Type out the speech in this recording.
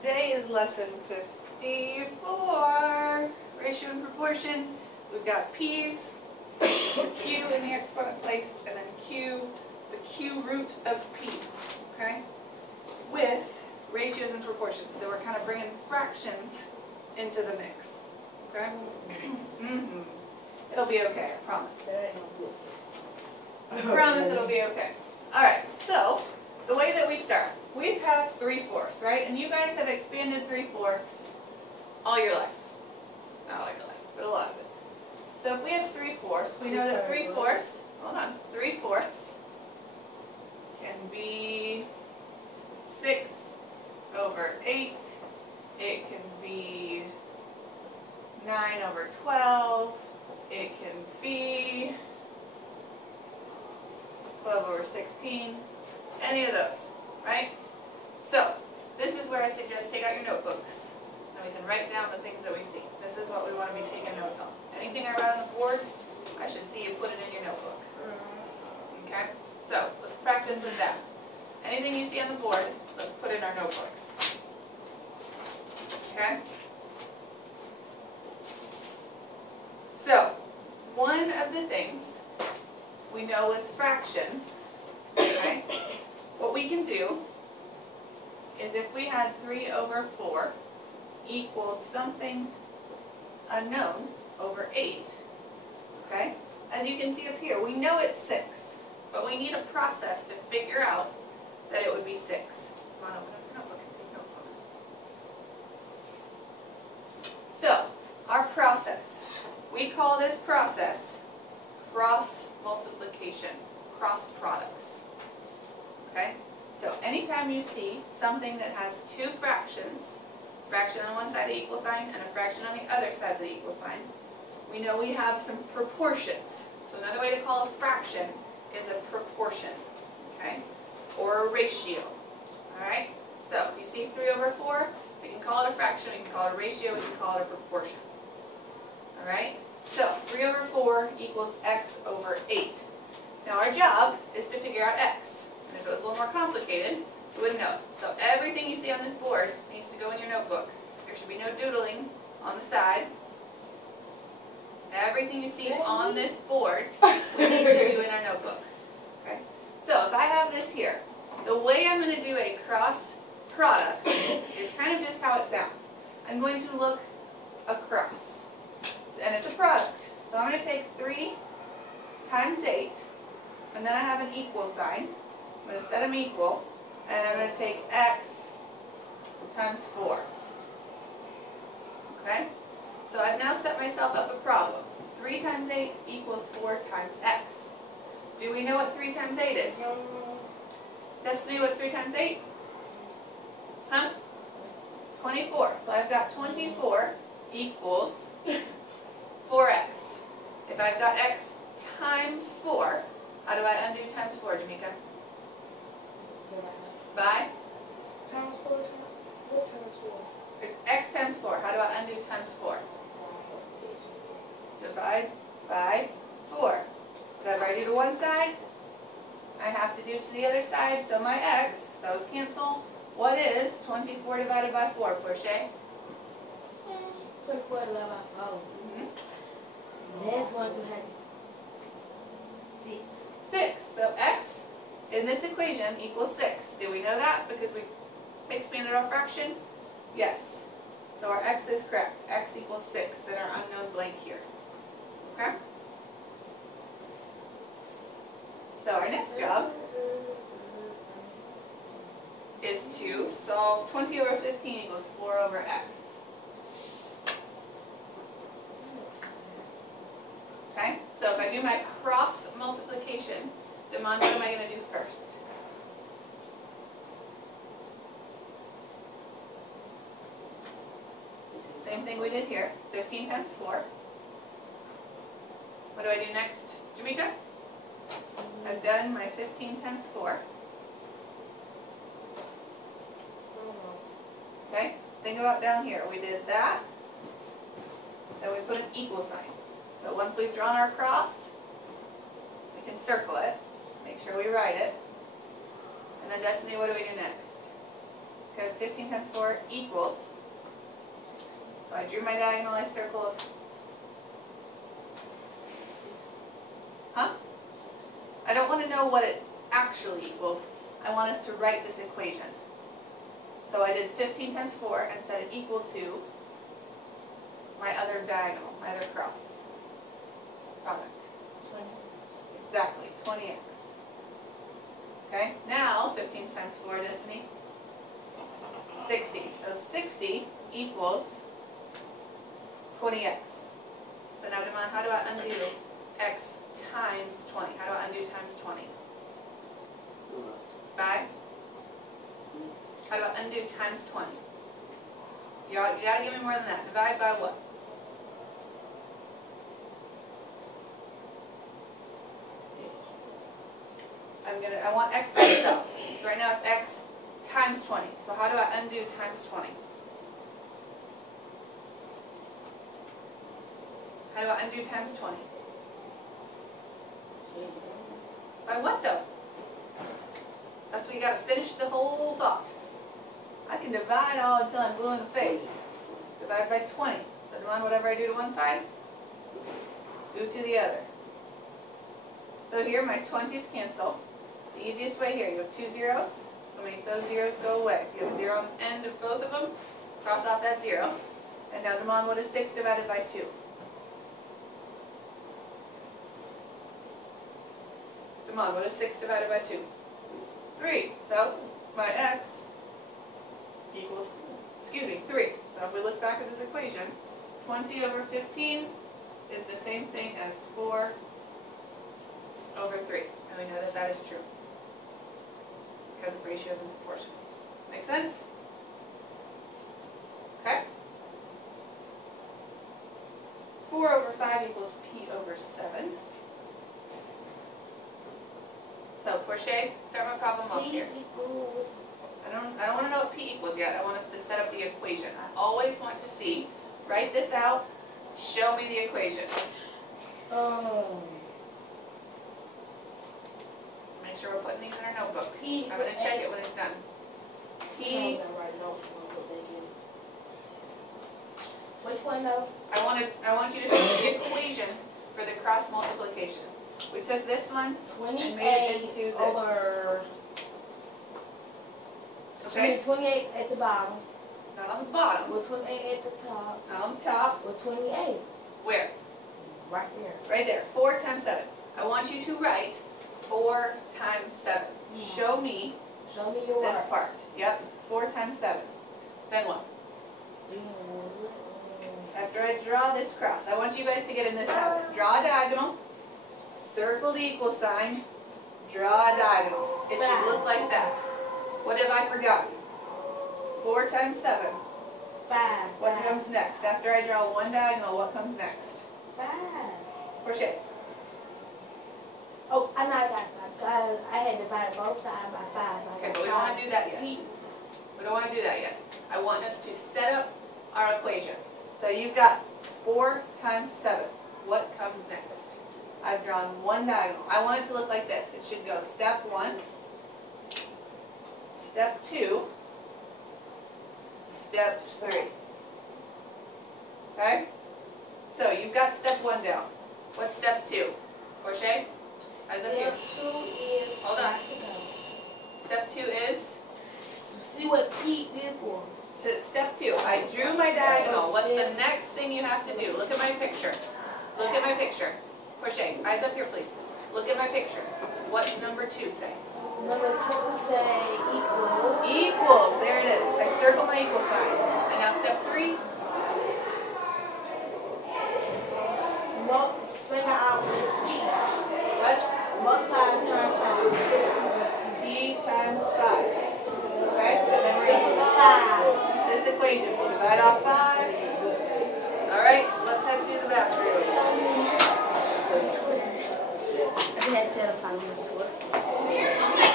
Today is lesson 54, ratio and proportion. We've got P's, the Q in the exponent place, and then Q, the Q root of P, okay? With ratios and proportions. So we're kind of bringing fractions into the mix, okay? It'll be okay, I promise. I promise it'll be okay. Alright, so the way that we start, we have 3/4, right? And you guys have expanded 3/4 all your life. Not all your life, but a lot of it. So if we have 3/4, we know that 3/4, hold on, 3/4 can be 6/8. It can be 9/12. It can be 12/16. Any of those, right? So this is where I suggest take out your notebooks and we can write down the things that we see. This is what we want to be taking notes on. Anything I write on the board, I should see you put it in your notebook. Okay? So let's practice with that. Anything you see on the board, let's put in our notebooks. Okay? So, one of the things we know with fractions, okay, what we can do is if we had 3/4 equaled something unknown over 8, okay, as you can see up here, we know it's 6, but we need a process to figure out that it would be 6. Come on, open up your notebook and take notes on this. So, our process, we call this process cross multiplication, cross products, okay? So anytime you see something that has two fractions, fraction on one side of the equal sign and a fraction on the other side of the equal sign, we know we have some proportions. So another way to call a fraction is a proportion, okay? Or a ratio, all right? So if you see 3/4, we can call it a fraction, we can call it a ratio, we can call it a proportion, all right? So 3/4 equals x/8. Now our job is to figure out x. And if it was a little more complicated, we wouldn't know it. So everything you see on this board needs to go in your notebook. There should be no doodling on the side. Everything you see on this board, we need to do in our notebook. Okay? So if I have this here, the way I'm going to do a cross product is kind of just how it sounds. I'm going to look across. And it's a product. So I'm going to take 3 times 8, and then I have an equal sign. I'm going to set them equal, and I'm going to take x times 4. Okay? So I've now set myself up a problem. 3 times 8 equals 4 times x. Do we know what 3 times 8 is? Destiny, what's 3 times 8? Huh? 24. So I've got 24 equals 4x. If I've got x times 4, how do I undo times 4, Jamaica? By? Times 4 times 4. It's x times 4. How do I undo times 4? Divide by 4. Whatever I do to one side, I have to do to the other side. So my x, those cancel. What is 24 divided by 4, Portia? 24 divided by 4. That's going to have 6. 6. So x in this equation equals 6. Do we know that because we expanded our fraction? Yes. So our x is correct. X equals 6 in our unknown blank here. Okay? So our next job is to solve 20/15 equals 4/x. Okay? So if I do my cross multiplication, Damon, what am I going to do first? Same thing we did here. 15 times 4. What do I do next, Jamaica? I've done my 15 times 4. Okay? Think about down here. We did that. Then we put an equal sign. So once we've drawn our cross, we can circle it. Make sure we write it. And then Destiny, what do we do next? because 15 times 4 equals, so I drew my diagonal, I circled, huh? I don't want to know what it actually equals. I want us to write this equation. So I did 15 times 4 and set it equal to my other diagonal, my other cross product. Exactly, 20x. Okay, now 15 times 4, Destiny? 60. So 60 equals 20x. So now, Damon, how do I undo x times 20? How do I undo times 20? By? How do I undo times 20? You gotta give me more than that. Divide by what? I want x by itself. So right now it's x times 20. So how do I undo times 20? How do I undo times 20? By what though? That's what you gotta finish the whole thought. I can divide all until I'm blue in the face. Divide by 20. So Devon, whatever I do to one side, do to the other. So here my 20s cancel. The easiest way here, you have 2 zeros, so make those zeros go away. If you have a 0 on the end of both of them, cross off that 0. And now Devon, what is 6 divided by 2? Devon, what is 6 divided by 2? 3. So my x equals, 3. So if we look back at this equation, 20 over 15 is the same thing as 4 over 3. And we know that that is true because of ratios and proportions. Make sense? Okay? 4 over 5 equals p over 7. So, Portia, start my problem off here. P equals. I don't want to know what p equals yet. I want us to set up the equation. I always want to see, write this out, show me the equation. Make sure we're putting these in our notebook. I'm going to check it when it's done. P. Which one though? I want you to see the equation for the cross multiplication. We took this one and made it into this. Over. Okay? 28 at the bottom. Not on the bottom. With 28 at the top. Not on the top. With 28. Where? Right there. Right there. 4 times 7. I want you to write 4 times 7. Show me your this work. part. Yep. 4 times 7. Then what? After I draw this cross, I want you guys to get in this habit. Draw a diagonal. Circle the equal sign. Draw a diagonal. It should look like that. What have I forgotten? 4 times 7. 5. What comes next? After I draw one diagonal, what comes next? 5. Crochet. Oh, I know I got 5. I had divided both sides by 5. Okay, but we don't want to do that yet. We don't want to do that yet. I want us to set up our equation. So you've got 4 times 7. What comes next? I've drawn one diagonal. I want it to look like this. It should go step 1, step 2, step 3. Okay? So you've got step 1 down. What's step 2? Crochet? Eyes up here. Step 2 is. Hold on. Step 2 is? See what P equals. So step 2. I drew my diagonal. What's the next thing you have to do? Look at my picture. Look at my picture. Crochet. Eyes up here, please. Look at my picture. What's number 2 say? Number 2 say equals. Equals. There it is. I circle my equal sign. And now step 3. Bring it out with this P. What? Multiply times 5. P times 5. Okay? And then we're going to 5. this equation. We'll divide off 5. Alright, so let's head to the bathroom. I had to tell if I went to it.